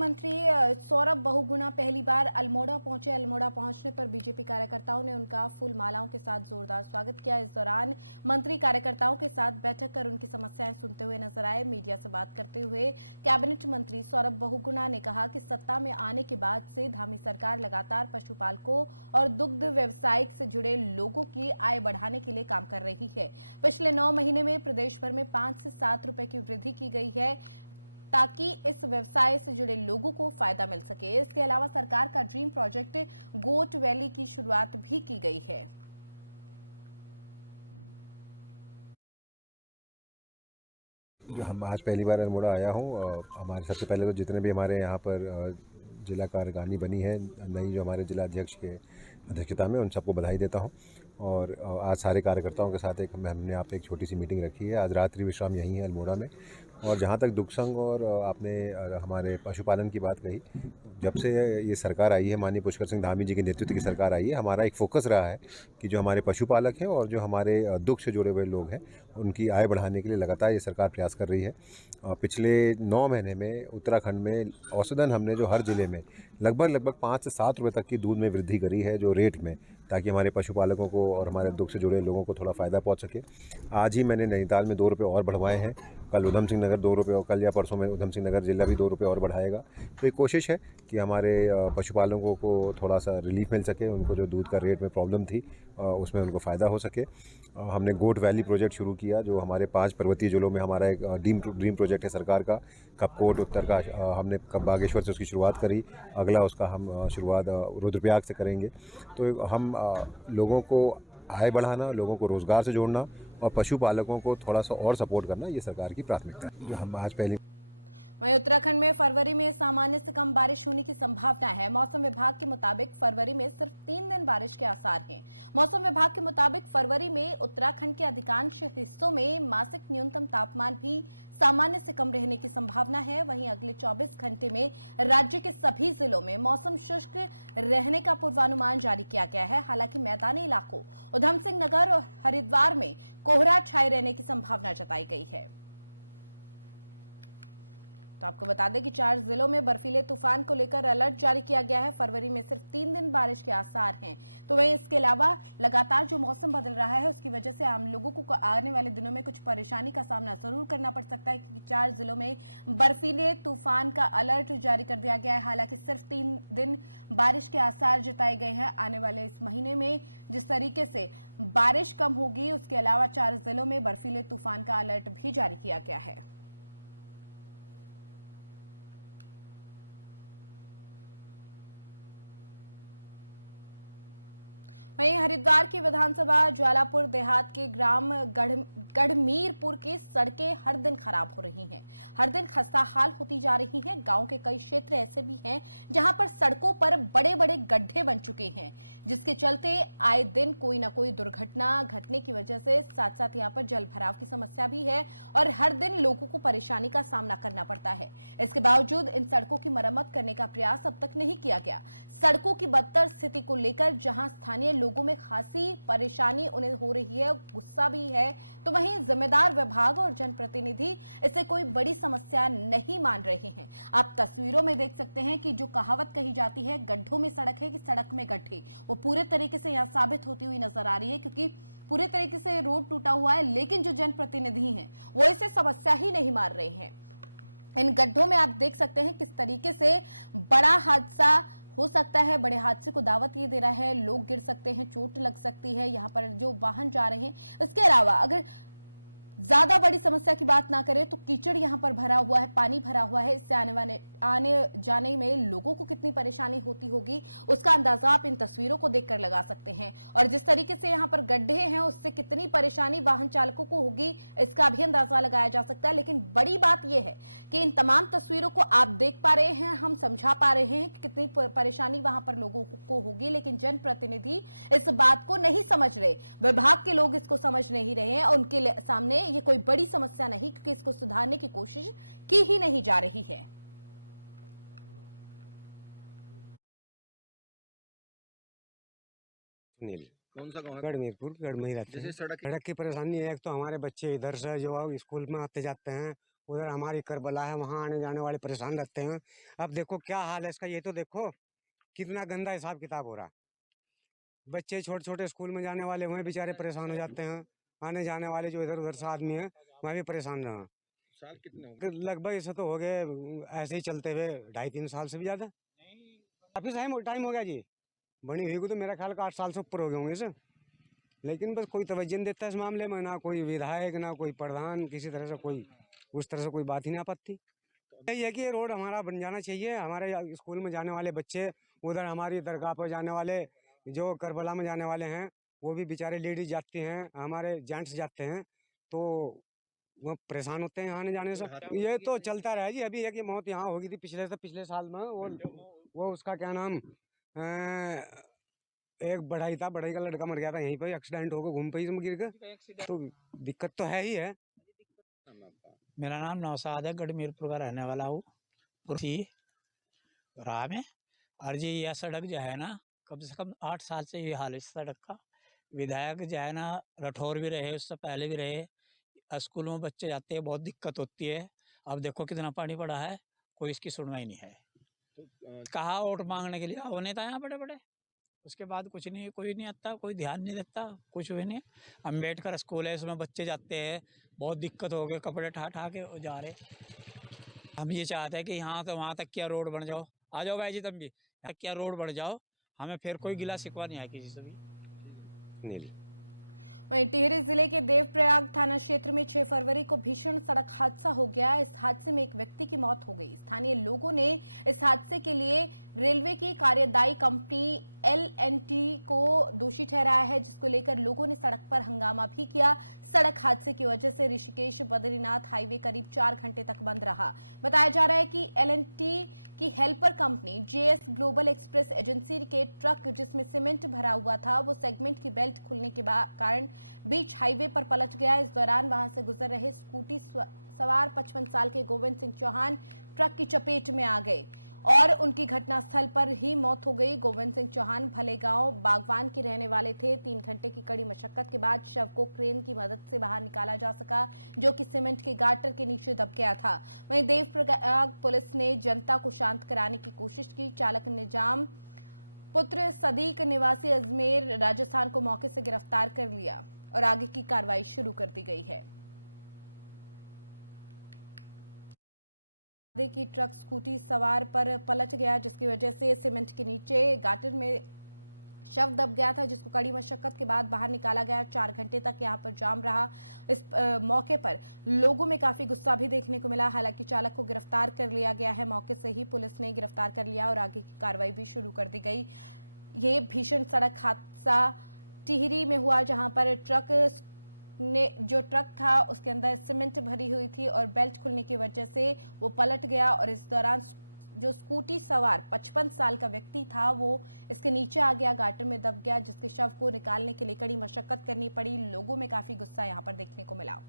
मंत्री सौरभ बहुगुणा पहली बार अल्मोड़ा पहुंचे। अल्मोड़ा पहुंचने पर बीजेपी कार्यकर्ताओं ने उनका फूल मालाओं के साथ जोरदार स्वागत किया। इस दौरान मंत्री कार्यकर्ताओं के साथ बैठक कर उनकी समस्याएं सुनते हुए नजर आए। मीडिया से बात करते हुए कैबिनेट मंत्री सौरभ बहुगुणा ने कहा कि सत्ता में आने के बाद से धामी सरकार लगातार पशुपालकों और दुग्ध व्यवसाय से जुड़े लोगों की आय बढ़ाने के लिए काम कर रही है। पिछले 9 महीने में प्रदेश भर में 5 से 7 रुपए की वृद्धि की गई है ताकि इस व्यवसाय से जुड़े लोगों को फायदा मिल सके। इसके अलावा सरकार का ड्रीम प्रोजेक्ट गोट वैली की शुरुआत भी की गई है। हम आज पहली बार अल्मोड़ा आया हूँ। हमारे सबसे पहले तो जितने भी हमारे यहाँ पर जिला कार्यकारिणी बनी है नई, जो हमारे जिला अध्यक्ष के अध्यक्षता में, उन सबको बधाई देता हूँ। और आज सारे कार्यकर्ताओं के साथ हमने यहाँ पे एक छोटी सी मीटिंग रखी है। आज रात्रि विश्राम यहीं है अल्मोड़ा में। और जहाँ तक दुग्ध संघ और आपने हमारे पशुपालन की बात कही, जब से ये सरकार आई है, माननीय पुष्कर सिंह धामी जी के नेतृत्व की सरकार आई है, हमारा एक फोकस रहा है कि जो हमारे पशुपालक हैं और जो हमारे दुग्ध से जुड़े हुए लोग हैं, उनकी आय बढ़ाने के लिए लगातार ये सरकार प्रयास कर रही है। पिछले 9 महीने में उत्तराखंड में औसतन हमने जो हर ज़िले में लगभग 5 से 7 रुपये तक की दूध में वृद्धि करी है, जो रेट में, ताकि हमारे पशुपालकों को और हमारे दुग्ध से जुड़े लोगों को थोड़ा फ़ायदा पहुंच सके। आज ही मैंने नैनीताल में 2 रुपये और बढ़वाए हैं। कल उधम सिंह नगर 2 रुपये, और कल या परसों में उधम सिंह नगर जिला भी 2 रुपये और बढ़ाएगा। तो एक कोशिश है कि हमारे पशुपालकों को थोड़ा सा रिलीफ मिल सके, उनको जो दूध का रेट में प्रॉब्लम थी उसमें उनको फ़ायदा हो सके। हमने गोट वैली प्रोजेक्ट शुरू किया, जो हमारे 5 पर्वतीय जिलों में हमारा एक ड्रीम प्रोजेक्ट है सरकार का। कपकोट उत्तर का हमने बागेश्वर से उसकी शुरुआत करी, अगला उसका हम शुरुआत रुद्रप्रयाग से करेंगे। तो हम लोगों को आय बढ़ाना, लोगों को रोज़गार से जोड़ना और पशुपालकों को थोड़ा सा और सपोर्ट करना, ये सरकार की प्राथमिकता है। जो हम आज पहली वहीं उत्तराखंड में फरवरी में सामान्य से कम बारिश होने की संभावना है। मौसम विभाग के मुताबिक फरवरी में सिर्फ 3 दिन बारिश के आसार हैं। मौसम विभाग के मुताबिक फरवरी में उत्तराखंड के अधिकांश हिस्सों में मासिक न्यूनतम तापमान भी सामान्य से कम रहने की संभावना है। वहीं अगले 24 घंटे में राज्य के सभी जिलों में मौसम शुष्क रहने का पूर्वानुमान जारी किया गया है। हालांकि मैदानी इलाकों उधम सिंह नगर और हरिद्वार में कोहरा छाए रहने की संभावना जताई गई है। तो आपको बता दें कि 4 जिलों में बर्फीले तूफान को लेकर अलर्ट जारी किया गया है। फरवरी में सिर्फ 3 दिन बारिश के आसार हैं। तो वहीं इसके अलावा लगातार जो मौसम बदल रहा है, उसकी वजह से आम लोगों को आने वाले दिनों में कुछ परेशानी का सामना जरूर करना पड़ सकता है, क्योंकि 4 जिलों में बर्फीले तूफान का अलर्ट जारी कर दिया गया है। हालांकि सिर्फ 3 दिन बारिश के आसार जताए गए हैं। आने वाले इस महीने में जिस तरीके से बारिश कम होगी, उसके अलावा 4 जिलों में बर्फीले तूफान का अलर्ट भी जारी किया गया है। वहीं हरिद्वार की विधानसभा ज्वालापुर देहात के ग्राम गढ़मीरपुर की सड़कें हर दिन खराब हो रही हैं। हर दिन खस्ता हाल होती जा रही हैं। गांव के कई क्षेत्र ऐसे भी हैं जहां पर सड़कों पर बड़े बड़े गड्ढे बन चुके हैं, जिसके चलते आए दिन कोई ना कोई दुर्घटना घटने की वजह से साथ साथ यहां पर जल भराव की समस्या भी है और हर दिन लोगों को परेशानी का सामना करना पड़ता है। इसके बावजूद इन सड़कों की मरम्मत करने का प्रयास अब तक नहीं किया गया। सड़कों की बदतर स्थिति को लेकर जहां स्थानीय लोगों में खासी परेशानी उन्हें हो रही है, गुस्सा भी है, तो वहीं जिम्मेदार विभाग और जनप्रतिनिधि इसे कोई बड़ी समस्या नहीं मान रहे हैं। आप तस्वीरों में देख सकते हैं कि जो कहावत कही जाती है, गड्ढों में सड़क है कि सड़क में गड्ढे, वो पूरे तरीके से यहां साबित होती हुई नजर आ रही है, क्योंकि पूरे तरीके से रोड टूटा हुआ है, लेकिन जो जनप्रतिनिधि हैं वो इसे समस्या ही नहीं मान रहे हैं। इन गड्ढों में आप देख सकते हैं किस तरीके से बड़ा हादसा हो सकता है, बड़े हादसे को दावत ये दे रहा है। लोग गिर सकते हैं, चोट लग सकती है, यहाँ पर जो वाहन जा रहे हैं। इसके अलावा अगर ज्यादा बड़ी समस्या की बात ना करें तो कीचड़ यहाँ पर भरा हुआ है, पानी भरा हुआ है। इससे आने जाने में लोगों को कितनी परेशानी होती होगी, उसका अंदाजा आप इन तस्वीरों को देखकर लगा सकते हैं। और जिस तरीके से यहाँ पर गड्ढे हैं, उससे कितनी परेशानी वाहन चालकों को होगी, इसका भी अंदाजा लगाया जा सकता है। लेकिन बड़ी बात यह है कि इन तमाम तस्वीरों को आप देख पा रहे हैं, हम समझा पा रहे हैं कि कितनी परेशानी वहां पर लोगों को होगी, लेकिन जनप्रतिनिधि इस बात को नहीं समझ रहे, विभाग के लोग इसको समझ नहीं रहे हैं। उनके सामने ये कोई बड़ी समस्या नहीं, क्योंकि इसको सुधारने की कोशिश की ही नहीं जा रही है। कौन सा गाँव है? गढ़मीरपुर, गढ़ में ही रहते हैं। जैसे सड़क सड़क की परेशानी है, एक तो हमारे बच्चे इधर से जो स्कूल में आते जाते हैं, उधर हमारी करबला है, वहाँ आने जाने वाले परेशान रहते हैं। अब देखो क्या हाल है इसका, ये तो देखो कितना गंदा हिसाब किताब हो रहा। बच्चे छोटे छोटे स्कूल में जाने वाले वहीं बेचारे परेशान हो जाते हैं, आने जाने वाले जो इधर उधर से आदमी है वह भी परेशान रहे। साल कितने हो गए? लगभग ऐसे तो हो गए, ऐसे ही चलते हुए 2.5-3 साल से भी ज्यादा। काफी टाइम हो गया जी, बनी हुई को तो मेरा ख्याल का 8 साल से ऊपर हो गए होंगे सर। लेकिन बस कोई तवज्जो नहीं देता इस मामले में, ना कोई विधायक ना कोई प्रधान, किसी तरह से कोई उस तरह से कोई बात ही नहीं आपत्ति। यही है कि ये रोड हमारा बन जाना चाहिए। हमारे स्कूल में जाने वाले बच्चे, उधर हमारी दरगाह पर जाने वाले, जो करबला में जाने वाले हैं, वो भी बेचारे लेडीज जाती हैं, हमारे जेंट्स जाते हैं, तो वो परेशान होते हैं यहाँ आने जाने से। ये तो चलता रहा जी। अभी एक ये मौत यहाँ हो गई थी पिछले साल में, वो उसका क्या नाम, एक बढ़ई का लड़का मर गया था यहीं पर, एक्सीडेंट होकर घूम पे गिर के। तो दिक्कत तो है ही है। मेरा नाम नौशाद है, गढ़मीरपुर का रहने वाला हूँ। राह में और जी यह सड़क जो है ना, कम से कम 8 साल से ये हाल है इस सड़क का। विधायक जो है ना, राठौर भी रहे, उससे पहले भी रहे, स्कूलों में बच्चे जाते हैं, बहुत दिक्कत होती है। अब देखो कितना पानी पड़ा है, कोई इसकी सुनवाई नहीं है। कहा वोट मांगने के लिए आओ नेता यहाँ बड़े बड़े, उसके बाद कुछ नहीं, कोई नहीं आता, कोई ध्यान नहीं देता, कुछ भी नहीं। अम्बेडकर स्कूल है, उसमें बच्चे जाते हैं, बहुत दिक्कत हो गए, कपड़े ठा ठा के जा रहे। हम ये चाहते हैं कि यहाँ से वहाँ तक क्या रोड बन जाओ। आ जाओ भाई जी, तुम भी यहाँ क्या रोड बढ़ जाओ, हमें फिर कोई गिला शिकवा नहीं है किसी से भी। वहीं टिहरी जिले के देवप्रयाग थाना क्षेत्र में 6 फरवरी को भीषण सड़क हादसा हो गया। इस हादसे में एक व्यक्ति की मौत हो गई। स्थानीय लोगों ने इस हादसे के लिए रेलवे की कार्यदायी कंपनी L&T को दोषी ठहराया है, जिसको लेकर लोगों ने सड़क पर हंगामा भी किया। सड़क हादसे की वजह से ऋषिकेश बद्रीनाथ हाईवे करीब 4 घंटे तक बंद रहा। बताया जा रहा है कि L&T की helper company JS global express agency के ट्रक जिसमें सीमेंट भरा हुआ था, वो सेगमेंट की बेल्ट खुलने के कारण बीच हाईवे पर पलट गया। इस दौरान वहां से गुजर रहे स्कूटी सवार 55 साल के गोविंद सिंह चौहान ट्रक की चपेट में आ गए और उनकी घटनास्थल पर ही मौत हो गई। गोविंद सिंह चौहान भलेगांव बागवान के रहने वाले थे। 3 घंटे की कड़ी मशक्कत के बाद शव को क्रेन की मदद से बाहर निकाला जा सका, जो कि सीमेंट के गाटर के नीचे दब गया था। वहीं देवप्रयाग पुलिस ने जनता को शांत कराने की कोशिश की। चालक निजाम पुत्र सदीक निवासी अजमेर राजस्थान को मौके से गिरफ्तार कर लिया और आगे की कार्रवाई शुरू कर दी गई है। की ट्रक स्कूटी सवार पर पलट गया, जिसकी वजह से सीमेंट के नीचे गाटर में शव दब गया था, जिसको कड़ी मशक्कत के बाद बाहर निकाला गया। 4 घंटे तक यहां पर जाम रहा। इस मौके पर लोगों में काफी गुस्सा भी देखने को मिला। हालांकि चालक को गिरफ्तार कर लिया गया है, मौके से ही पुलिस ने गिरफ्तार कर लिया और आगे की कार्रवाई भी शुरू कर दी गई। ये भीषण सड़क हादसा टिहरी में हुआ, जहां पर जो ट्रक था उसके अंदर सीमेंट भरी हुई थी और बेल्ट खुलने की वजह से वो पलट गया और इस दौरान जो स्कूटी सवार 55 साल का व्यक्ति था वो इसके नीचे आ गया, गाटर में दब गया, जिसके शव को निकालने के लिए कड़ी मशक्कत करनी पड़ी। लोगों में काफी गुस्सा यहाँ पर देखने को मिला।